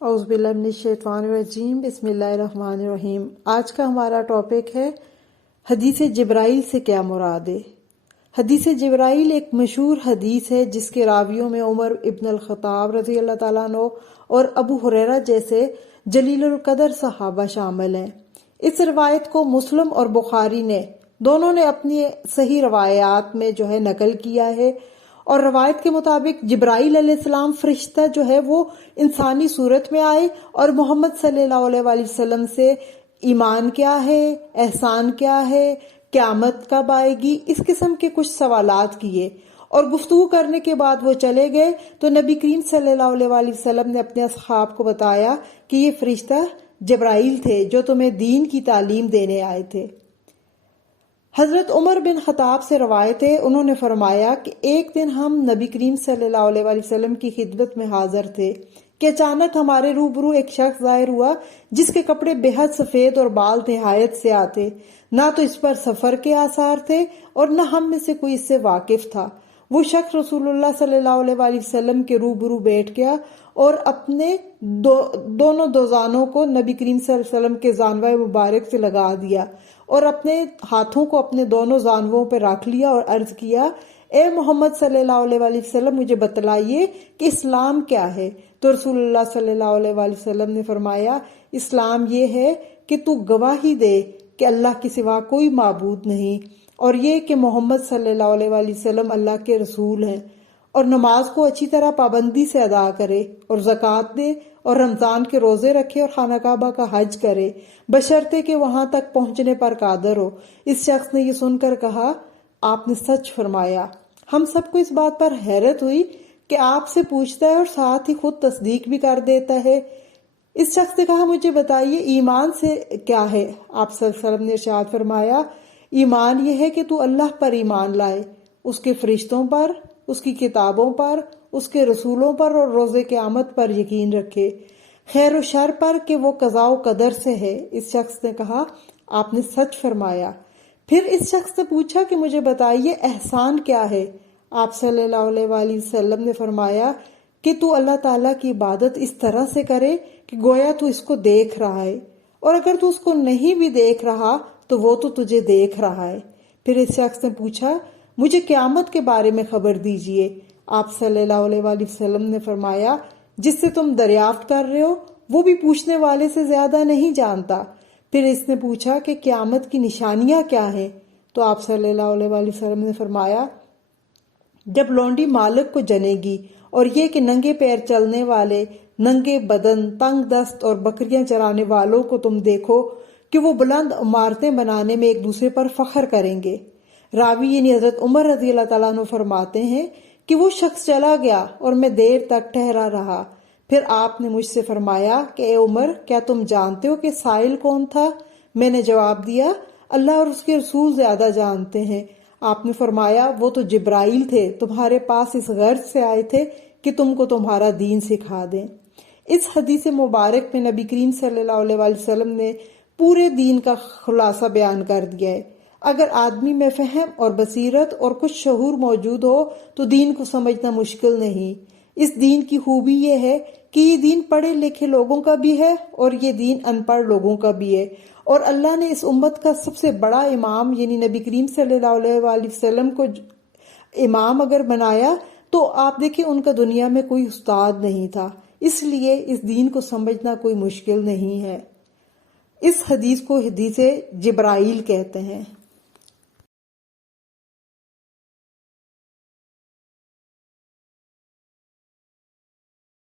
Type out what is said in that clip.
اعوذ باللہ من الشیطان الرجیم، بسم اللہ الرحمن الرحیم۔ آج کا ہمارا ٹاپک ہے حدیث جبرائیل سے کیا مراد ہے۔ حدیث جبرائیل ایک مشہور حدیث ہے جس کے راویوں میں عمر ابن الخطاب رضی اللہ تعالیٰ عنہ اور ابو ہریرہ جیسے جلیل القدر صحابہ شامل ہیں۔ اس روایت کو مسلم اور بخاری نے دونوں نے اپنی صحیح روایات میں نقل کیا ہے، اور روایت کے مطابق جبرائیل علیہ السلام فرشتہ وہ انسانی صورت میں آئے اور محمد صلی اللہ علیہ وآلہ وسلم سے ایمان کیا ہے، احسان کیا ہے، قیامت کب آئے گی، اس قسم کے کچھ سوالات کیے، اور گفتگو کرنے کے بعد وہ چلے گئے۔ تو نبی کریم صلی اللہ علیہ وآلہ وسلم نے اپنے اصحاب کو بتایا کہ یہ فرشتہ جبرائیل تھے جو تمہیں دین کی تعلیم دینے آئے تھے۔ حضرت عمر بن خطاب سے روایت ہے، انہوں نے فرمایا کہ ایک دن ہم نبی کریم صلی اللہ علیہ وآلہ وسلم کی خدمت میں حاضر تھے کہ اچانک ہمارے روبرو ایک شخص ظاہر ہوا جس کے کپڑے بے حد سفید اور بال نہایت سیاہ تھے، نہ تو اس پر سفر کے آثار تھے اور نہ ہم میں سے کوئی اس سے واقف تھا۔ وہ شخص رسول اللہ صلی اللہ علیہ وآلہ وسلم کے روبرو بیٹھ گیا اور اپنے دونوں دوزانوں کو نبی کریم صلی اللہ علیہ وسلم کے زانوہ مبارک سے لگا دیا اور اپنے ہاتھوں کو اپنے دونوں زانووں پہ رکھ لیا اور عرض کیا، اے محمد صلی اللہ علیہ وآلہ وسلم، مجھے بتلائیے کہ اسلام کیا ہے۔ تو رسول اللہ صلی اللہ علیہ وآلہ وسلم نے فرمایا، اسلام یہ ہے کہ تو گواہی دے کہ اللہ کے سوا کوئی معبود نہیں، اور یہ کہ محمد صلی اللہ علیہ وآلہ وسلم اللہ کے رسول ہیں، اور نماز کو اچھی طرح پابندی سے ادا کرے، اور زکوٰۃ دے، اور رمضان کے روزے رکھے، اور خانہ کعبہ کا حج کرے، بشرطے کہ وہاں تک پہنچنے پر قادر ہو۔ اس شخص نے یہ سن کر کہا، آپ نے سچ فرمایا۔ ہم سب کو اس بات پر حیرت ہوئی کہ آپ سے پوچھتا ہے اور ساتھ ہی خود تصدیق بھی کر دیتا ہے۔ اس شخص نے کہا، مجھے بتائیے ایمان سے کیا ہے؟ آپ صلی اللہ علیہ وسلم نے ارشاد فرمایا، ایمان یہ ہے کہ تو اللہ پر ایمان لائے، اس کے فرشتوں پر، اس کی کتابوں پر، اس کے رسولوں پر، اور روز قیامت پر یقین رکھے، خیر و شر پر کہ وہ قضاء و قدر سے ہے۔ اس شخص نے کہا، آپ نے سچ فرمایا۔ پھر اس شخص نے پوچھا کہ مجھے بتائیے احسان کیا ہے؟ آپ صلی اللہ علیہ وآلہ وسلم نے فرمایا کہ تو اللہ تعالیٰ کی عبادت اس طرح سے کرے کہ گویا تو اس کو دیکھ رہا ہے، اور اگر تو اس کو نہیں بھی دیکھ رہا تو وہ تو تجھے دیکھ رہا ہے۔ پھر اس شخص نے پوچھا، مجھے قیامت کے بارے میں خبر دیجئے۔ آپ صلی اللہ علیہ وآلہ وسلم نے فرمایا، جس سے تم دریافت کر رہے ہو وہ بھی پوچھنے والے سے زیادہ نہیں جانتا۔ پھر اس نے پوچھا کہ قیامت کی نشانیاں کیا ہیں؟ تو آپ صلی اللہ علیہ وآلہ وسلم نے فرمایا، جب لونڈی مالک کو جنے گی، اور یہ کہ ننگے پیر چلنے والے، ننگے بدن، تنگ دست اور بکریاں چرانے والوں کو تم دیکھو کہ وہ بلند عمارتیں بنانے میں ایک دوسرے پر فخر کریں گے۔ راوی یعنی حضرت عمر رضی اللہ تعالیٰ عنہ فرماتے ہیں کہ وہ شخص چلا گیا اور میں دیر تک ٹھہرا رہا۔ پھر آپ نے مجھ سے فرمایا کہ اے عمر، کیا تم جانتے ہو کہ سائل کون تھا؟ میں نے جواب دیا، اللہ اور اس کے رسول زیادہ جانتے ہیں۔ آپ نے فرمایا، وہ تو جبرائیل تھے، تمہارے پاس اس غرض سے آئے تھے کہ تم کو تمہارا دین سکھا دیں۔ اس حدیث مبارک میں نبی کریم صلی اللہ علیہ وآلہ وسلم نے پورے دین کا خلاصہ بیان کر دیا ہے۔ اگر آدمی میں فہم اور بصیرت اور کچھ شعور موجود ہو تو دین کو سمجھنا مشکل نہیں۔ اس دین کی خوبی یہ ہے کہ یہ دین پڑھے لکھے لوگوں کا بھی ہے اور یہ دین ان پڑھ لوگوں کا بھی ہے، اور اللہ نے اس امت کا سب سے بڑا امام یعنی نبی کریم صلی اللہ علیہ وآلہ وسلم کو امام اگر بنایا تو آپ دیکھیں ان کا دنیا میں کوئی استاد نہیں تھا، اس لیے اس دین کو سمجھنا کوئی مشکل نہیں ہے۔ اس حدیث کو حدیث جبرائیل کہتے ہیں۔